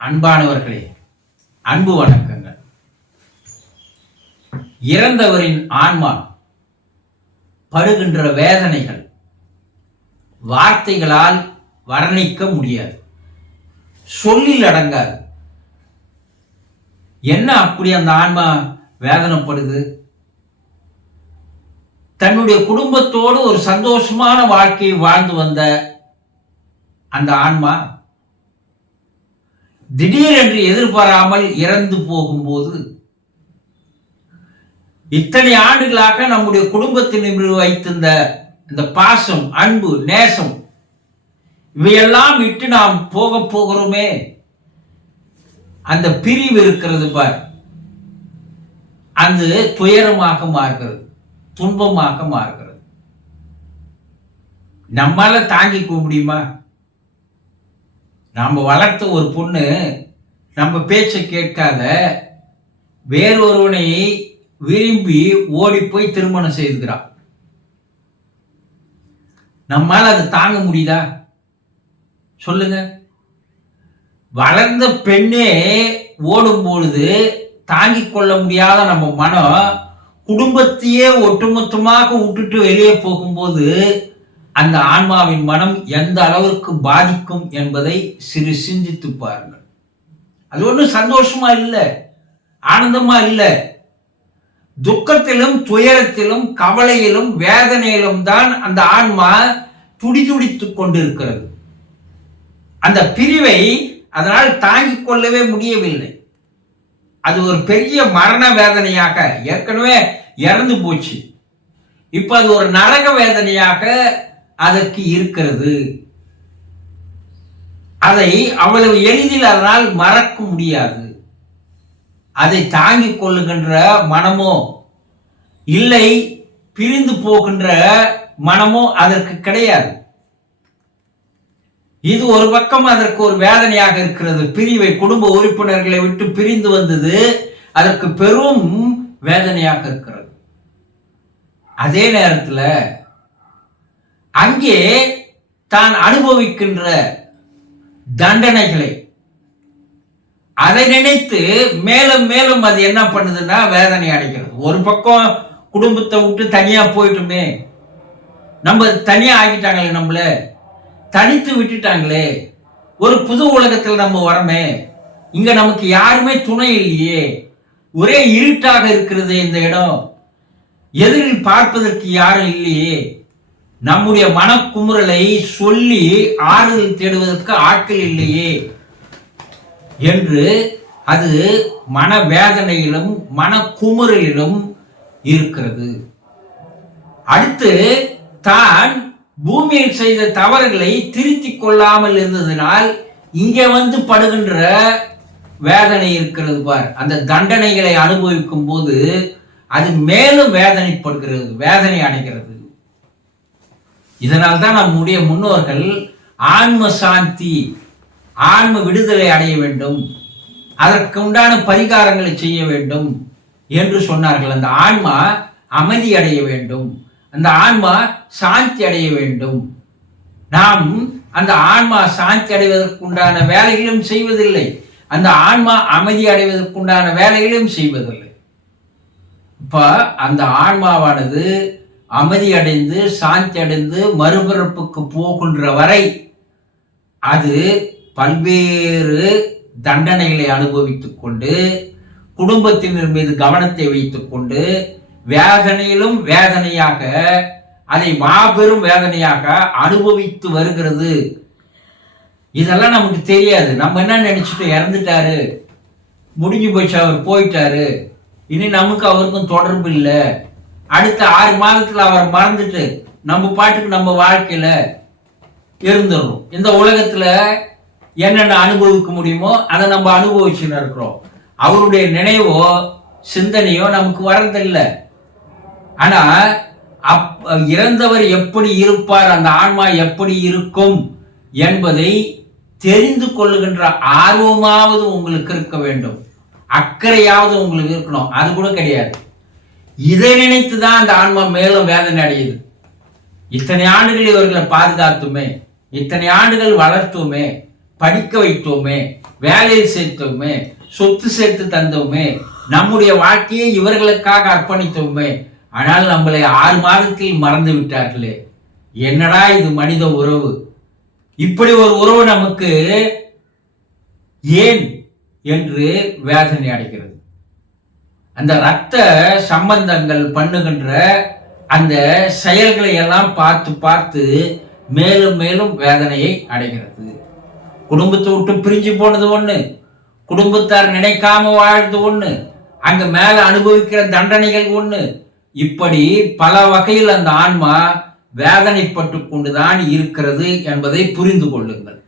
அன்பானவர்களே, அன்பு வணக்கங்கள். இறந்தவரின் ஆன்மா படுகின்ற வேதனைகள் வார்த்தைகளால் வர்ணிக்க முடியாது, சொல்லில் அடங்காது. என்ன அப்படி அந்த ஆன்மா வேதனைப்படுது? தன்னுடைய குடும்பத்தோடு ஒரு சந்தோஷமான வாழ்க்கையை வாழ்ந்து வந்த அந்த ஆன்மா திடீரென்று எதிர்பாராமல் இறந்து போகும்போது, இத்தனை ஆண்டுகளாக நம்முடைய குடும்பத்தின் மீது வைத்திருந்த இந்த பாசம், அன்பு, நேசம் இவையெல்லாம் விட்டு நாம் போக போகிறோமே, அந்த பிரிவு இருக்கிறது பார், அது துயரமாக மாறுகிறது, துன்பமாக மாறுகிறது. நம்மால தாங்கிக்க முடியுமா? நாம வளர்த்த ஒரு பொண்ணு நம்ம பேச்சை கேட்காத வேறொருவனை விரும்பி ஓடி போய் திருமணம் செய்துக்கிறான். நம்மால அது தாங்க முடியுதா? சொல்லுங்க. வளர்ந்த பெண்ணே ஓடும் பொழுது தாங்கிக் கொள்ள முடியாத நம்ம மனம் குடும்பத்தையே ஒட்டுமொத்தமாக விட்டுட்டு வெளியே போகும்போது அந்த ஆன்மாவின் மனம் எந்த அளவிற்கு பாதிக்கும் என்பதை சிறு சிந்தித்து பாருங்கள். அது ஒன்றும் சந்தோஷமா இல்லை, ஆனந்தமா இல்லை. துக்கத்திலும் துயரத்திலும் கவலையிலும் வேதனையிலும் தான் அந்த ஆன்மா துடிதுடித்துக் கொண்டிருக்கிறது. அந்த பிரிவை அதனால் தாங்கிக் கொள்ளவே முடியவில்லை. அது ஒரு பெரிய மரண வேதனையாக, ஏற்கனவே இறந்து போச்சு, இப்ப அது ஒரு நரக வேதனையாக அதற்கு இருக்கிறது. அதை அவ்வளவு எளிதில் அதனால் மறக்க முடியாது. அதை தாங்கிக் கொள்ளுகின்ற மனமோ இல்லை, பிரிந்து போகின்ற மனமோ அதற்கு கிடையாது. இது ஒரு பக்கம் அதற்கு ஒரு வேதனையாக இருக்கிறது. பிரிவை, குடும்ப உறுப்பினர்களை விட்டு பிரிந்து வந்தது அதற்கு பெரும் வேதனையாக இருக்கிறது. அதே நேரத்தில் அங்கே தான் அனுபவிக்கின்ற தண்டனைகளை அதை நினைத்து மேலும் மேலும் அது என்ன பண்ணுதுன்னா வேதனை அடைகிறது. ஒரு பக்கம் குடும்பத்தை விட்டு தனியா போயிட்டுமே, நம்ம தனியா ஆகிட்டாங்களே, நம்மள தனித்து விட்டுட்டாங்களே, ஒரு புது உலகத்தில் நம்ம வரமே, இங்க நமக்கு யாருமே துணை இல்லையே, ஒரே இருட்டாக இருக்கிறது இந்த இடம், எதிரில் பார்ப்பதற்கு யாரும் இல்லையே, நம்முடைய மனக்குமுறலை சொல்லி ஆறுதல் தேடுவதற்கு ஆட்கள் இல்லையே என்று அது மனவேதனையிலும் மனக்குமுறலிலும் இருக்கிறது. அடுத்து தான் பூமியில் செய்த தவறுகளை திருத்திக் கொள்ளாமல் இருந்ததினால் இங்கே வந்து படுகின்ற வேதனை இருக்கிறது பார். அந்த தண்டனைகளை அனுபவிக்கும் போது அது மேலும் வேதனைப்படுகிறது, வேதனை அடைகிறது. இதனால்தான் நம்முடைய முன்னோர்கள் ஆன்ம சாந்தி, ஆன்ம விடுதலை அடைய வேண்டும், அதற்கு உண்டான பரிகாரங்களை செய்ய வேண்டும் என்று சொன்னார்கள். அந்த ஆன்மா அமைதி அடைய வேண்டும், அந்த ஆன்மா சாந்தி அடைய வேண்டும். நாம் அந்த ஆன்மா சாந்தி அடைவதற்குண்டான வேலைகளும் செய்வதில்லை, அந்த ஆன்மா அமைதி அடைவதற்குண்டான வேலைகளும் செய்வதில்லை. இப்ப அந்த ஆன்மாவானது அமைதி அடைந்து சாந்தி அடைந்து மறுபிறப்புக்கு போகின்ற வரை அது பல்வேறு தண்டனைகளை அனுபவித்துக் கொண்டு, குடும்பத்தினர் மீது கவனத்தை வைத்துக் கொண்டு, வேதனையிலும் வேதனையாக, அதை மாபெரும் வேதனையாக அனுபவித்து வருகிறது. இதெல்லாம் நமக்கு தெரியாது. நம்ம என்ன நினைச்சிட்டு, இறந்துட்டாரு, முடிஞ்சு போச்சு, அவர் போயிட்டாரு, இனி நமக்கு அவருக்கும் தொடர்பு இல்லை, அடுத்த 6 மாதத்துல அவர் மறந்துட்டு நம்ம பாட்டுக்கு நம்ம வாழ்க்கையில இருந்துடுறோம். இந்த உலகத்துல என்னென்ன அனுபவிக்க முடியுமோ அதை நம்ம அனுபவிச்சுன்னு இருக்கிறோம். அவருடைய நினைவோ சிந்தனையோ நமக்கு வரதில்லை. ஆனா இறந்தவர் எப்படி இருப்பார், அந்த ஆன்மா எப்படி இருக்கும் என்பதை தெரிந்து கொள்ளுகின்ற ஆர்வமாவது உங்களுக்கு இருக்க வேண்டும், அக்கறையாவது உங்களுக்கு இருக்கணும். அது கூட கிடையாது. இதை நினைத்துதான் அந்த ஆன்மா மேலும் வேதனை அடையுது. இத்தனை ஆண்டுகள் இவர்களை பாதுகாத்துமே, இத்தனை ஆண்டுகள் வளர்த்துமே, படிக்க வைத்தோமே, வேலையில் சேர்த்தோமே, சொத்து சேர்த்து தந்தோமே, நம்முடைய வாழ்க்கையை இவர்களுக்காக அர்ப்பணித்தோமே, ஆனால் நம்மளை 6 மாதத்தில் மறந்து விட்டார்களே, என்னடா இது மனித உறவு? இப்படி ஒரு உறவு நமக்கு ஏன் என்று வேதனை அடைகிறது. அந்த இரத்த சம்பந்தங்கள் பண்ணுகின்ற அந்த செயல்களை எல்லாம் பார்த்து பார்த்து மேலும் மேலும் வேதனையை அடைகிறது. குடும்பத்தை விட்டு பிரிஞ்சு போனது ஒண்ணு, குடும்பத்தார் நினைக்காம வாழ்றது ஒண்ணு, அங்க மேல அனுபவிக்கிற தண்டனைகள் ஒண்ணு, இப்படி பல வகையில் அந்த ஆன்மா வேதனைப்பட்டு கொண்டுதான் இருக்கிறது என்பதை புரிந்து கொள்ளுங்கள்.